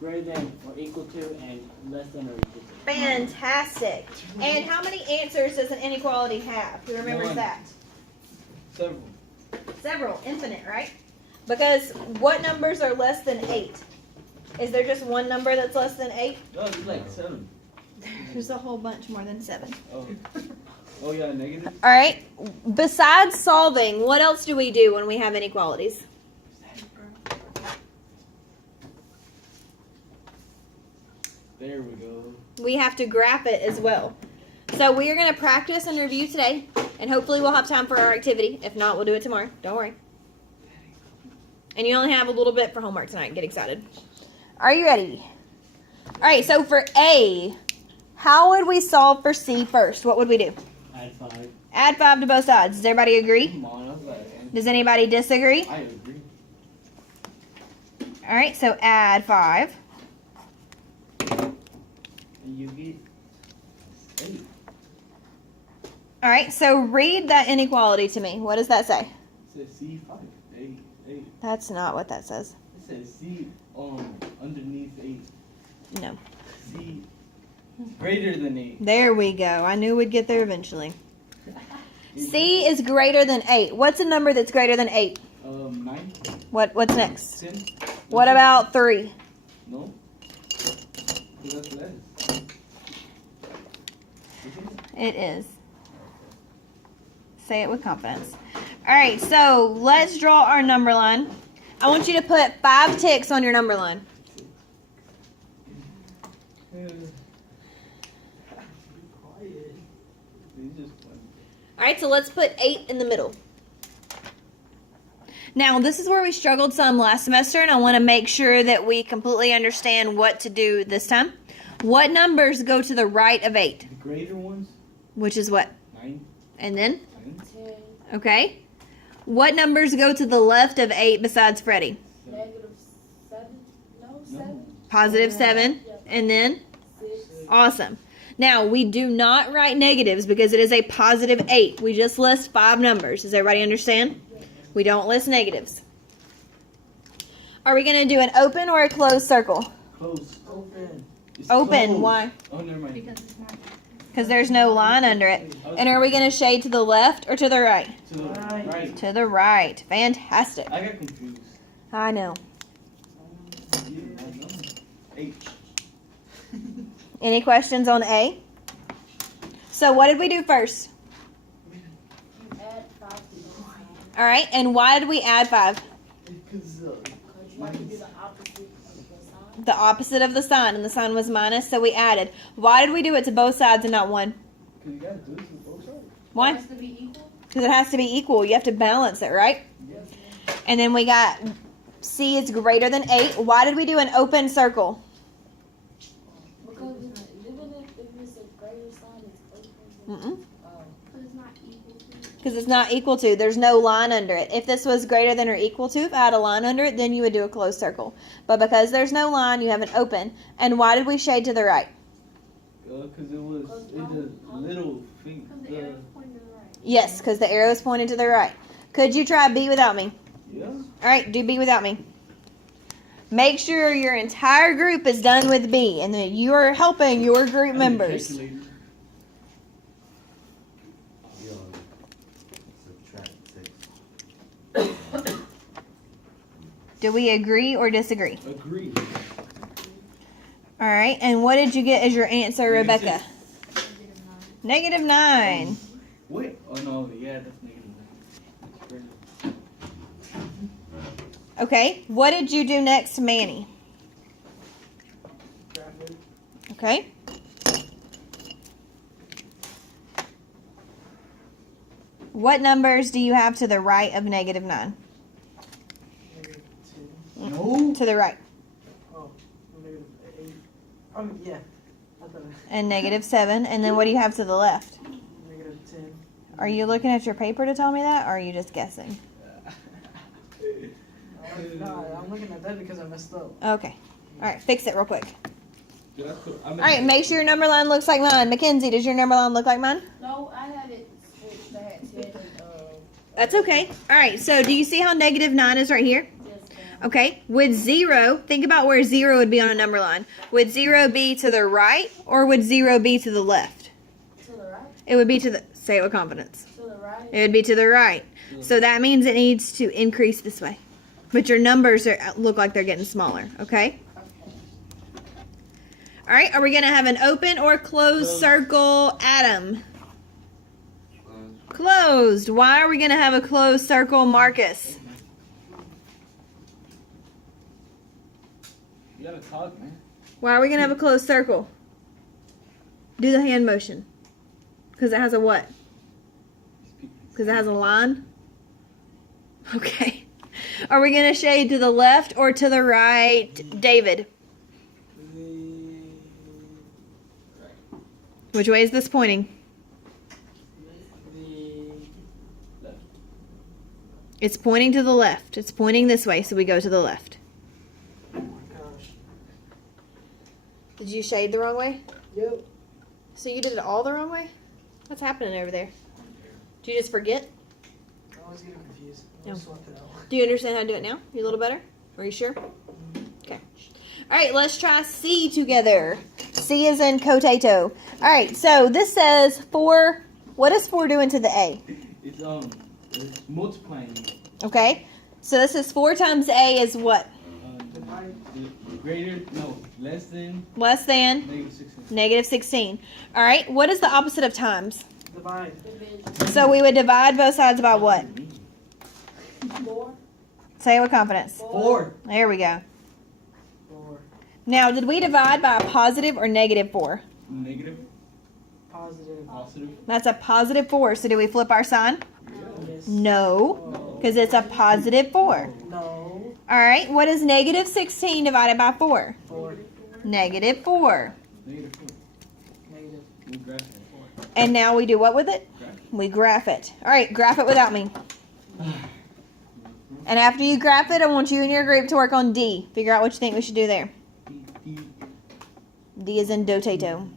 greater than or equal to, and less than or equal to. Fantastic. And how many answers does an inequality have? Who remembers One. that? Several. Several, infinite, right? Because what numbers are less than 8? Is there just one number that's less than 8? No, it's like 7. There's a whole bunch more than 7. Oh. Oh yeah, negative. All right. Besides solving, what else do we do when we have inequalities? There we go. We have to graph it as well. So we are going to practice and review today, and hopefully we'll have time for our activity. If not, we'll do it tomorrow. Don't worry. And you only have a little bit for homework tonight. Get excited. Are you ready? All right, so for A, how would we solve for C first? What would we do? Add 5. Add 5 to both sides. Does everybody agree? Come on, I was like, Does anybody disagree? I agree. All right, so add 5. And you get 8. All right, so read that inequality to me. What does that say? It says C5. 8. That's not what that says. It says C underneath 8. No. C greater than 8. There we go. I knew we'd get there eventually. C is greater than 8. What's a number that's greater than 8? 9. What's next? 10. What about 3? No. So that's less. It is. Say it with confidence. All right, so let's draw our number line. I want you to put 5 ticks on your number line. All right, so let's put 8 in the middle. Now, this is where we struggled some last semester, and I want to make sure that we completely understand what to do this time. What numbers go to the right of 8? The greater ones? Which is what? 9. And then? 10. Okay. What numbers go to the left of 8 besides Freddie? -7. No, 7. Positive 7. And then? 6. Awesome. Now, we do not write negatives because it is a positive 8. We just list 5 numbers. Does everybody understand? We don't list negatives. Are we going to do an open or a closed circle? Close. Open. It's Open. closed. Why? Oh, never mind. Because there's no line under it. And are we going to shade to the left or to the right? To the right. To the right. Fantastic. I got confused. I know. Yeah, I know. H. Any questions on A? So what did we do first? Add 5 to the All right. And why did we add 5? Because Because you have to do the opposite of the sign. The opposite of the sign. And the sign was minus, so we added. Why did we do it to both sides and not one? you got to do this with both sides. Why? It has to be equal. Because it has to be equal. You have to balance it, right? Yes. And then we got C is greater than 8. Why did we do an open circle? Because even if it's a greater sign, it's open. Mm-mm. Because it's not equal to. Because it's not equal to. There's no line under it. If this was greater than or equal to, if I had a line under it, then you would do a closed circle. But because there's no line, you have an open. And why did we shade to the right? Because it was in the little finger. Because the arrow's pointing to the right. Yes, because the arrow is pointed to the right. Could you try B without me? Yeah. All right, do B without me. Make sure your entire group is done with B and that you are helping your group members. Do we agree or disagree? Agree. All right, and what did you get as your answer, Rebecca? -9. Wait. Oh, no. Yeah, that's negative 9. Okay, what did you do next, Manny? Okay. What numbers do you have to the right of -9? No. To the right. Oh, -8. Yeah. I thought And -7. And then what do you have to the left? -10. Are you looking at your paper to tell me that, or are you just guessing? No, I'm looking at that because I messed up. Okay. All right, fix it real quick. All All right, make sure your number line looks like mine. Mackenzie, does your number line look like mine? No, I had it switched. I had 10 and That's okay. All right, so do you see how -9 is right here? yes, Okay, would 0, think about where 0 would be on a number line. Would 0 be to the right or would 0 be to the left? To the right? It would be to the, say it with confidence. To the right? It would be to the right. So that means it needs to increase this way. But your numbers look like they're getting smaller, okay? All right, are we going to have an open or closed circle, Adam? Closed. Why are we going to have a closed circle, Marcus? You gotta talk, man. Why are we going to have a closed circle? Do the hand motion. Because it has a what? Because it has a line? Okay. Are we going to shade to the left or to the right, David? Which way is this pointing? Left. It's pointing to the left. It's pointing this way, so we go to the left. Oh my gosh. Did you shade the wrong way? Yep. So you did it all the wrong way? What's happening over there? Did you just forget? I was getting confused. I No. swapped it out. Do you understand how to do it now? You a little better? Are you sure? Okay. All right, let's try C together. C is in potato. All right, so this says 4. What is 4 doing to the A? It's multiplying. Okay. So this is 4 times A is what? Less than Less than negative 16. -16. All right. What is the opposite of times? Divide. Division. So we would divide both sides by what? 4? Say it with confidence. 4. There we go. 4. Now, did we divide by a positive or negative 4? Negative. Positive. Positive. That's a positive 4. So do we flip our sign? Yes. No, because it's a positive 4. No. All right. What is negative 16 divided by 4? 4. Negative 4. Negative 4. Negative. We graph it. 4. And now we do what with it? Graph We graph it. All right. Graph it without me. And after you graph it, I want you and your group to work on D. Figure out what you think we should do there. D is in dotato.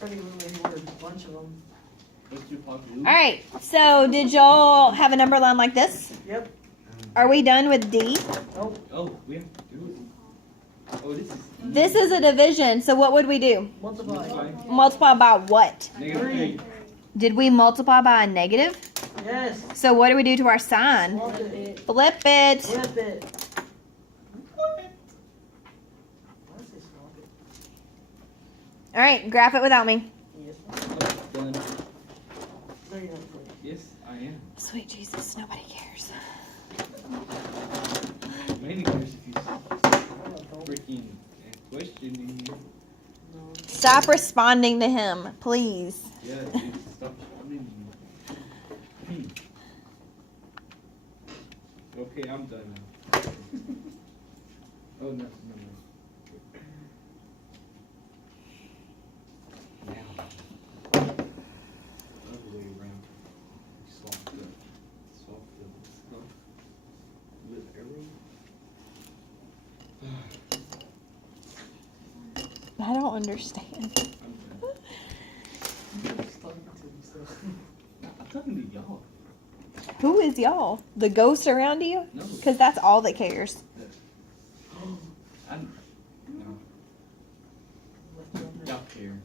Pretty really ordered a bunch of them. What's your popular? All right. So did y'all have a number line like this? Yep. Are we done with D? Nope. Oh, we have to do it. Oh, this is. This is a division. So what would we do? Multiply. Multiply by what? Negative 3. Did we multiply by a negative? Yes. So what do we do to our sign? Swap it. Flip it. Flip it. Why does it swap it? All right. Graph it without me. Yes. Done. No, you're not putting it. Yes, I am. Sweet Jesus. Nobody cares. Many questions if you freaking questioning you. No. Stop responding to him, please. Yeah, dude, stop responding. Okay, I'm done now. Oh, no. Now. Other way around. Swap the stuff. With arrow. I don't understand. I'm done. Just talking to yourself. I'm talking to y'all. Who is y'all? The ghost around you? No. Because that's all that cares. I'm. No. Y'all care.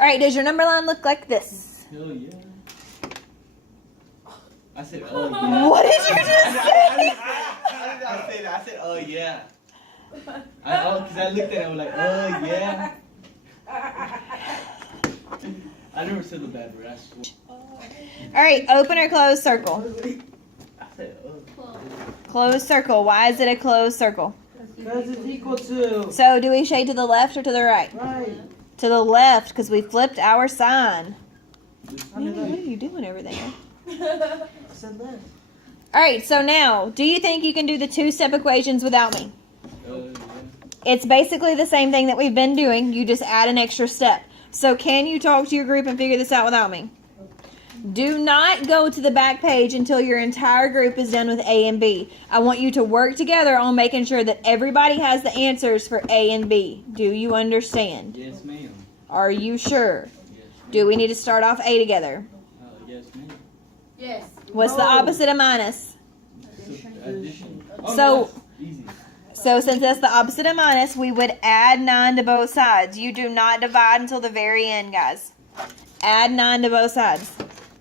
All right, does your number line look like this? Hell yeah. I said, oh yeah. What did you just say? How did I say that? I said, oh yeah. Because I looked at it and was like, oh yeah. I never said the bad word, I swear. All right, open or closed circle? I said, oh. Closed circle. Why is it a closed circle? Because it's equal to. So do we shade to the left or to the right? Right. To the left, because we flipped our sign. I knew What are that. you doing over there? I said left. All right, so now, do you think you can do the two-step equations without me? Yeah. It's basically the same thing that we've been doing. You just add an extra step. So can you talk to your group and figure this out without me? Do not go to the back page until your entire group is done with A and B. I want you to work together on making sure that everybody has the answers for A and B. Do you understand? Yes, ma'am. Are you sure? Yes, ma'am. Do we need to start off A together? Yes, ma'am. Yes. What's the opposite of minus? Addition. So- that's easy. So since that's the opposite of minus, we would add 9 to both sides. You do not divide until the very end, guys. Add 9 to both sides.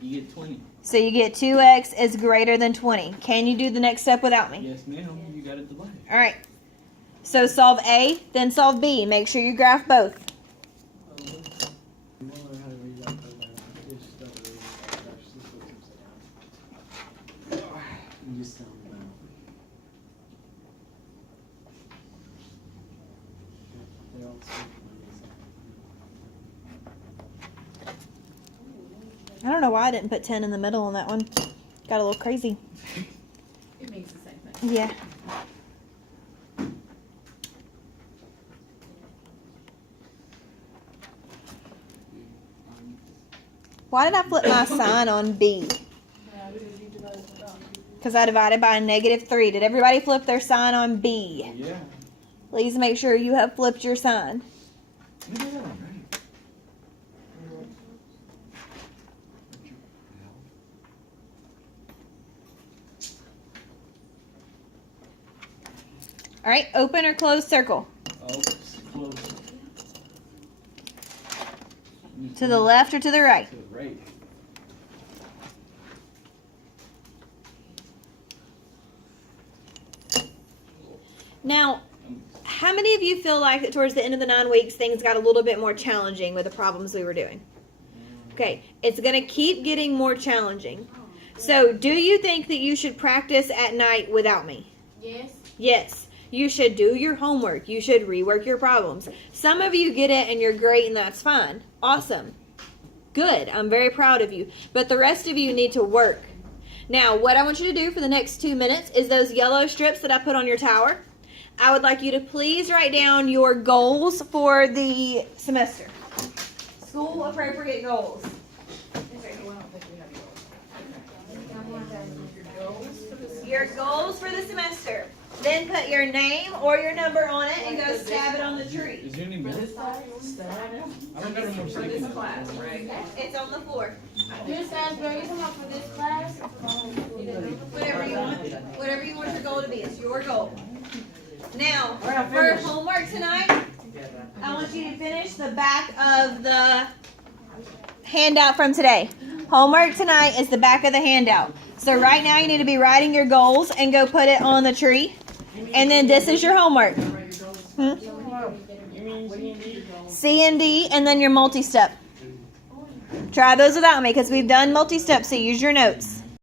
You get 20. So you get 2x is greater than 20. Can you do the next step without me? Yes, ma'am. You got it divided. All right. So solve A, then solve B. Make sure you graph both. I don't know why I didn't put 10 in the middle on that one. Got a little crazy. It means the same thing. Yeah. Why did I flip my sign on B? Because I divided by a -3. Did everybody flip their sign on B? Yeah. Please make sure you have flipped your sign. Look at that, right? All right, open or close circle. Oh, it's close. To the left or to the right? To the right. Now, how many of you feel like that towards the end of the 9 weeks, things got a little bit more challenging with the problems we were doing? Okay, it's going to keep getting more challenging. So, do you think that you should practice at night without me? Yes. Yes. You should do your homework. You should rework your problems. Some of you get it and you're great and that's fine. Awesome. Good. I'm very proud of you. But the rest of you need to work. Now, what I want you to do for the next 2 minutes is those yellow strips that I put on your tower. I would like you to please write down your goals for the semester. School appropriate goals. Your goals for the semester. Then put your name or your number on it and go stab it on the tree. Is there any more? I don't got no more For stickers. this class, right? It's on the floor. Miss Asbury, you talking about for this class? Whatever you want. Whatever you want your goal to be. It's your goal. Now, for homework tonight, I want you to finish the back of the handout from today. Homework tonight is the back of the handout. So right now you need to be writing your goals and go put it on the tree. And then this is your homework. C and D and then your multi-step. Try those without me because we've done multi-step, so use your notes.